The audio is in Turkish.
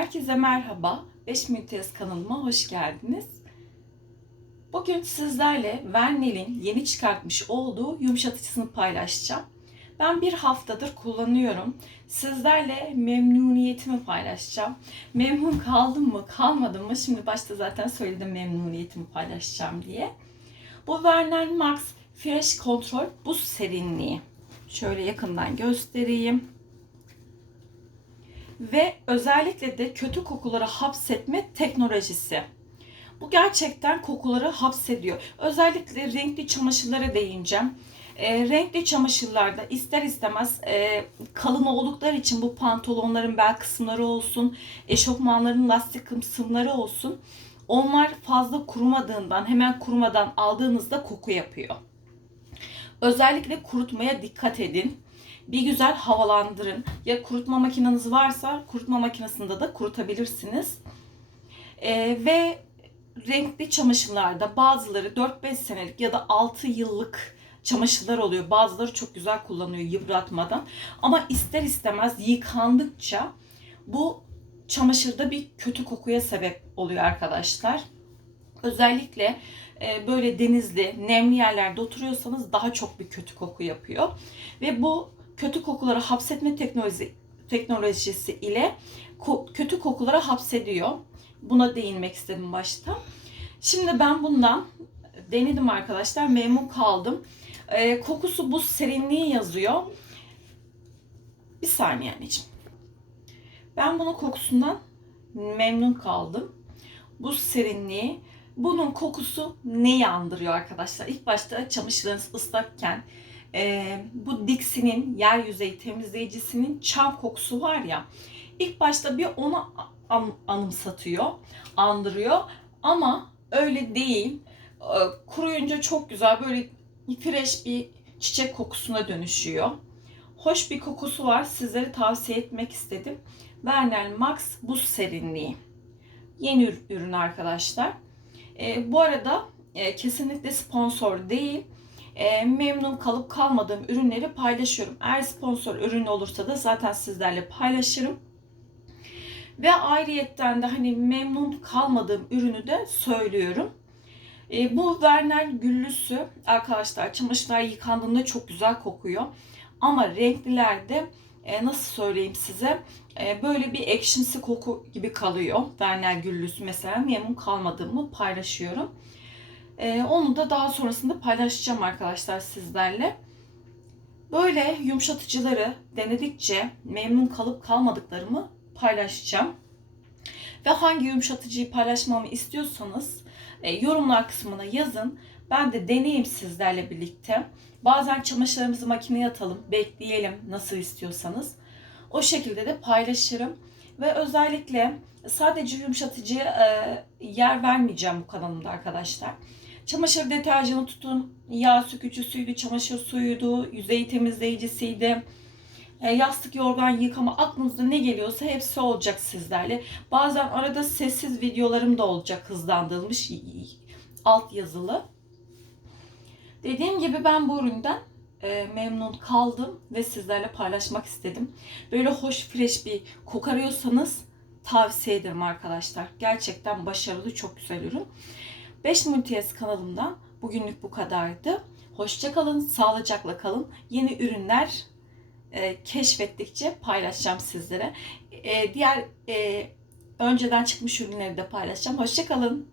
Herkese merhaba. 5 Mümtaz kanalıma hoş geldiniz. Bugün sizlerle Vernel'in yeni çıkartmış olduğu yumuşatıcısını paylaşacağım. Ben bir haftadır kullanıyorum. Sizlerle memnuniyetimi paylaşacağım. Memnun kaldım mı, kalmadım mı? Şimdi başta zaten söyledim memnuniyetimi paylaşacağım diye. Bu Vernel Max Fresh Control buz serinliği. Şöyle yakından göstereyim ve özellikle de kötü kokuları hapsetme teknolojisi. Bu gerçekten kokuları hapsediyor. Özellikle renkli çamaşırlara değineceğim. E, renkli çamaşırlarda ister istemez e, kalın oldukları için bu pantolonların bel kısımları olsun, eşofmanların lastik kısımları olsun. Onlar fazla kurumadığından, hemen kurumadan aldığınızda koku yapıyor. Özellikle kurutmaya dikkat edin bir güzel havalandırın. Ya kurutma makineniz varsa kurutma makinesinde de kurutabilirsiniz. Ee, ve renkli çamaşırlarda bazıları 4-5 senelik ya da 6 yıllık çamaşırlar oluyor. Bazıları çok güzel kullanıyor yıpratmadan. Ama ister istemez yıkandıkça bu çamaşırda bir kötü kokuya sebep oluyor arkadaşlar. Özellikle e, böyle denizli, nemli yerlerde oturuyorsanız daha çok bir kötü koku yapıyor. Ve bu kötü kokuları hapsetme teknolojisi, teknolojisi ile ko- kötü kokuları hapsediyor. Buna değinmek istedim başta. Şimdi ben bundan denedim arkadaşlar. Memnun kaldım. Ee, kokusu bu serinliği yazıyor. Bir saniye anneciğim. Ben bunun kokusundan memnun kaldım. Bu serinliği. Bunun kokusu neyi andırıyor arkadaşlar? İlk başta çamaşırlarınız ıslakken e, bu Dixie'nin yer yüzeyi temizleyicisinin çam kokusu var ya. İlk başta bir onu an, anımsatıyor, andırıyor ama öyle değil. E, kuruyunca çok güzel böyle fresh bir çiçek kokusuna dönüşüyor. Hoş bir kokusu var. Sizlere tavsiye etmek istedim. Vernel Max buz serinliği. Yeni ürün arkadaşlar. E, bu arada e, kesinlikle sponsor değil e, memnun kalıp kalmadığım ürünleri paylaşıyorum. Eğer sponsor ürün olursa da zaten sizlerle paylaşırım. Ve ayrıyetten de hani memnun kalmadığım ürünü de söylüyorum. E, bu Vernel güllüsü arkadaşlar çamaşırlar yıkandığında çok güzel kokuyor. Ama renklilerde e, nasıl söyleyeyim size e, böyle bir ekşimsi koku gibi kalıyor. Vernel güllüsü mesela memnun kalmadığımı paylaşıyorum. Ee, onu da daha sonrasında paylaşacağım arkadaşlar sizlerle. Böyle yumuşatıcıları denedikçe memnun kalıp kalmadıklarımı paylaşacağım. Ve hangi yumuşatıcıyı paylaşmamı istiyorsanız e, yorumlar kısmına yazın. Ben de deneyeyim sizlerle birlikte. Bazen çamaşırlarımızı makineye atalım, bekleyelim nasıl istiyorsanız. O şekilde de paylaşırım. Ve özellikle sadece yumuşatıcıya e, yer vermeyeceğim bu kanalımda arkadaşlar. Çamaşır deterjanı tutun, yağ sökücüsüydü, çamaşır suyuydu, yüzey temizleyicisiydi. E, yastık yorgan yıkama aklınızda ne geliyorsa hepsi olacak sizlerle. Bazen arada sessiz videolarım da olacak hızlandırılmış alt yazılı. Dediğim gibi ben bu üründen e, memnun kaldım ve sizlerle paylaşmak istedim. Böyle hoş fresh bir kokarıyorsanız tavsiye ederim arkadaşlar. Gerçekten başarılı çok güzel ürün. 5 Multiyes kanalımdan bugünlük bu kadardı. Hoşçakalın, sağlıcakla kalın. Yeni ürünler e, keşfettikçe paylaşacağım sizlere. E, diğer e, önceden çıkmış ürünleri de paylaşacağım. Hoşçakalın.